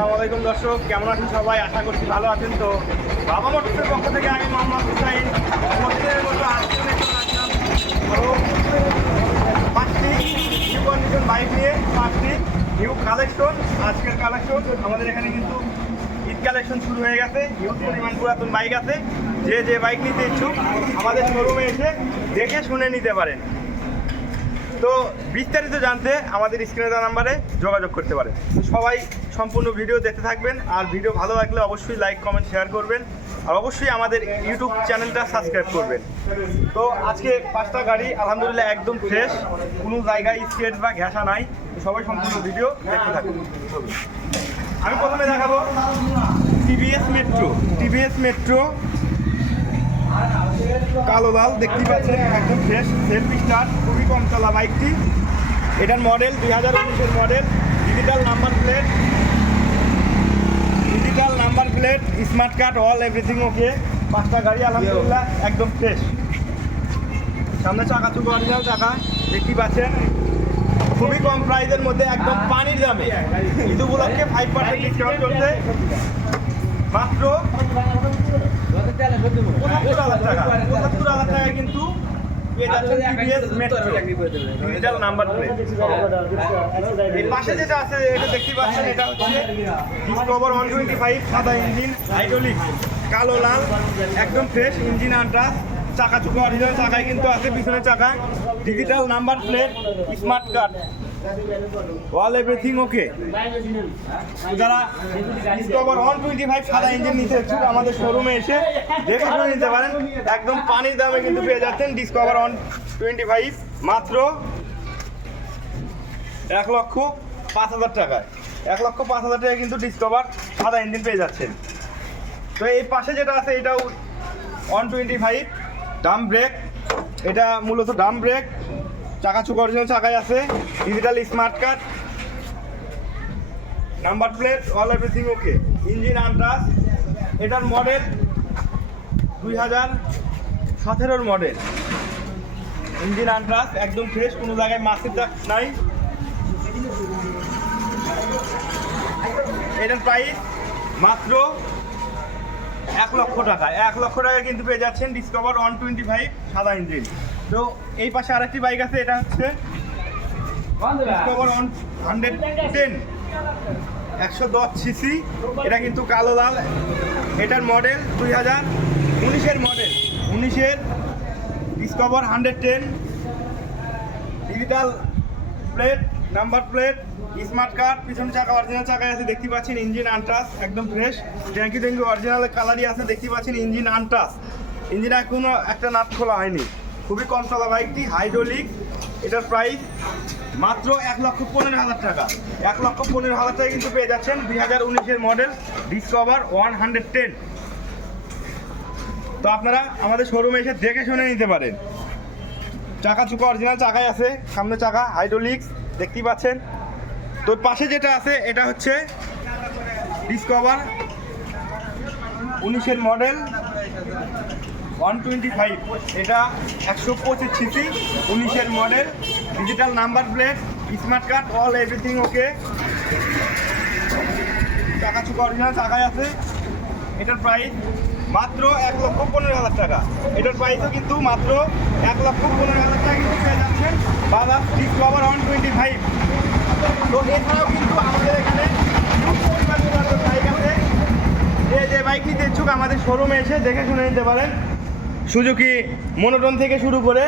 আসসালামু আলাইকুম দর্শক, কেমন আছেন সবাই? আশা করছি ভালো আছেন। তো বাবা মোটরসের পক্ষ থেকে আমি মোহাম্মদ হুসাইন প্রতিদিনের মতো আসলাম পাঁচটি নিউ কন্ডিশন বাইক নিয়ে, পাঁচটি নিউ কালেকশন। আজকের কালেকশন আমাদের এখানে কিন্তু ঈদ কালেকশন শুরু হয়ে গেছে। হিউজ পরিমাণ পুরাতন বাইক আছে। যে বাইক নিতে ইচ্ছুক আমাদের শোরুমে এসে দেখে শুনে নিতে পারেন। তো বিস্তারিত জানতে আমাদের স্ক্রিনে দেওয়া নাম্বারে যোগাযোগ করতে পারেন। সবাই সম্পূর্ণ ভিডিও দেখতে থাকবেন, আর ভিডিও ভালো লাগলে অবশ্যই লাইক কমেন্ট শেয়ার করবেন, আর অবশ্যই আমাদের ইউটিউব চ্যানেলটা সাবস্ক্রাইব করবেন। তো আজকে পাঁচটা গাড়ি আলহামদুলিল্লাহ একদম ফ্রেশ, কোনো জায়গায় স্কেচ বা ঘেঁষা নাই। সবাই সম্পূর্ণ ভিডিও দেখতে থাকুন। আমি প্রথমে দেখাবো টিভিএস মেট্রো কালো লাল, দেখতে পাচ্ছেন একদম ফ্রেশ সেলফ স্টার্ট, খুবই কম চলা বাইকটি। এটার মডেল 2019-এর model, digital number plate, smart card, all everything okay. পাঁচটা গাড়ি আলহামদুলিল্লাহ একদম ফ্রেশ। সামনে চাকা চুকা অরিজিনাল চাকা, দেখতে পাচ্ছেন খুবই কম প্রাইসের মধ্যে একদম পানির দামে। ঈদ উপলক্ষে 5% ডিসকাউন্ট করতে মাত্র 75,000 টাকা কিন্তু ডিজিটাল নাম্বার প্লেট। এর পাশে যেটা আছে এটা দেখতে পাচ্ছেন, এটা হচ্ছে ডিসকভার 125 সাদা ইঞ্জিন, হাইড্রোলিক, কালো লাল, একদম ফ্রেশ ইঞ্জিন আনটাচ, চাকা চুকা অরিজিনাল চাকায় কিন্তু আছে, পিছনের চাকা, digital number plate, smart card, all everything ওকে। যারা ডিসকভার 125 সাদা ইঞ্জিন নিতে ইচ্ছুক আমাদের শোরুমে এসে দেখে শুনে নিতে পারেন। একদম পানির দামে কিন্তু পেয়ে যাচ্ছেন ডিসকভার 125 মাত্র 1,05,000 টাকায়। 1,05,000 টাকায় কিন্তু ডিসকভার সাদা ইঞ্জিন পেয়ে যাচ্ছেন। তো এই পাশে যেটা আছে এটাও 125 ডাম ব্রেক, এটা মূলত ডাম ব্রেক, চাকা চুকা অরিজিনাল চাকায় আছে, digital smart card, number plate, all everything ওকে, ইঞ্জিন আনটাচ। এটার মডেল 2017-এর মডেল, ইঞ্জিন আনটাচ, একদম ফ্রেশ, কোনো জায়গায় মাছের দাগ নাই। এটার প্রাইস মাত্র 1,00,000 টাকা। 1,00,000 টাকা কিন্তু পেয়ে যাচ্ছেন ডিসকভার 125 সাদা ইঞ্জিন। তো এই পাশে আরেকটি বাইক আছে, এটা হচ্ছে ডিসকভার 110 110 সিসি, এটা কিন্তু কালো লাল। এটার মডেল 2019-এর মডেল, 19-এর Discover 110, digital plate, number plate, smart card, পিছনে চাকা অরিজিনাল চাকায় আছে, দেখতে পাচ্ছেন ইঞ্জিন আনটাচ, একদম ফ্রেশ, ট্যাঙ্কি অরিজিনাল কালারই আছে, দেখতে পাচ্ছেন ইঞ্জিন আনটাচ, ইঞ্জিন এখনো একটা নাট খোলা হয়নি। খুবই কম চলা বাইকটি, হাইড্রোলিক। এটার প্রাইস মাত্র 1,15,000 টাকা। 1,15,000 টাকা কিন্তু পেয়ে যাচ্ছেন 2019-এর মডেল ডিসকভার 110। তো আপনারা আমাদের শোরুমে এসে দেখে শুনে নিতে পারেন। চাকা চুকা অরিজিনাল চাকায় আছে, সামনে চাকা হাইড্রোলিক্স, দেখতেই পাচ্ছেন। তো পাশে যেটা আছে এটা হচ্ছে ডিসকভার 19-এর মডেল 125, এটা 125 সিসি, 19-এর model, digital number plate, smart card, all everything okay, চাকা চুকা অরিজিনাল চাকায় আছে। এটার প্রাইস মাত্র 1,15,000 টাকা। এটার প্রাইসও কিন্তু মাত্র 1,15,000 টাকা কিন্তু পেয়ে যাচ্ছেন বাজাজ ডিসকভার 125। তো এছাড়াও কিন্তু আমাদের এখানে বাইক আছে। যে বাইক নিতে ইচ্ছুক আমাদের শোরুমে এসে দেখে শুনে নিতে পারেন। সুজুকি মোনোটন থেকে শুরু করে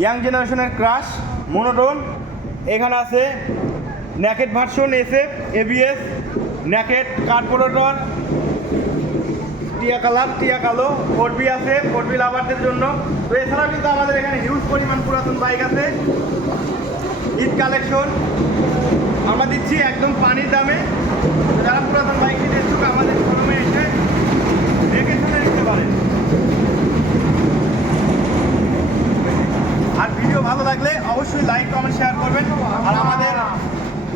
ইয়াং জেনারেশনের ক্রাশ মোনোটন, এখানে আছে naked version, SF, ABS, naked, carburettor, টিয়া কালার, টিয়া কালো, 4B আছে, 4B লাভারদের জন্য। তো এছাড়াও কিন্তু আমাদের এখানে হিউজ পরিমাণ পুরাতন বাইক আছে। ঈদ কালেকশন আমরা দিচ্ছি একদম পানির দামে। যারা পুরাতন বাইক নিতে ইচ্ছুক আমাদের শোরুমে এসে দেখে শুনে নিতে পারেন। আর ভিডিও ভালো লাগলে অবশ্যই লাইক কমেন্ট শেয়ার করবেন। আর আমাদের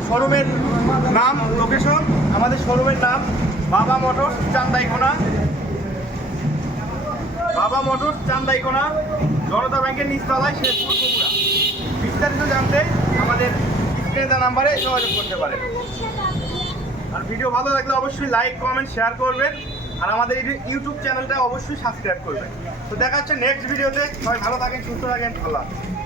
শোরুমের নাম, লোকেশন, আমাদের শোরুমের নাম বাবা মোটরস, চান্দাইকোনা, জনতা ব্যাংকের নিচতলায়, শেরপুর, বগুড়া। বিস্তারিত জানতে আমাদের স্ক্রিনে দেওয়া নাম্বারে যোগাযোগ করতে পারেন। আর ভিডিও ভালো লাগলে অবশ্যই লাইক কমেন্ট শেয়ার করবেন আর আমাদের ইউটিউব চ্যানেলটা অবশ্যই সাবস্ক্রাইব করবেন। তো দেখা হচ্ছে নেক্সট ভিডিওতে। সবাই ভালো থাকেন, সুস্থ থাকেন, আল্লাহ হাফেজ।